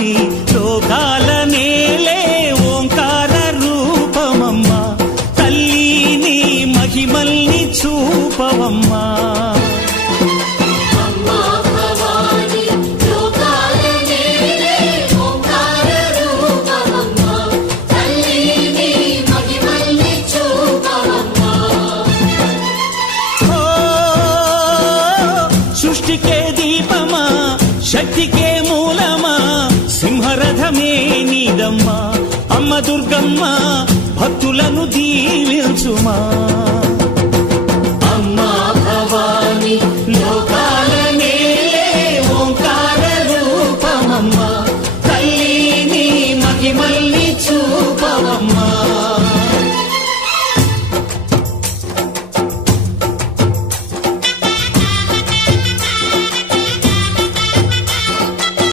భవాని లోకాల నేలే ఓంకార రూపమమ్మా తల్లి నీ మహిమల్ని చూపవమ్మా సృష్టికే దీపమా శక్తికే మూలమా సింహరథమే నీదమ్మా అమ్మ దుర్గమ్మ భక్తులను దీవించుమా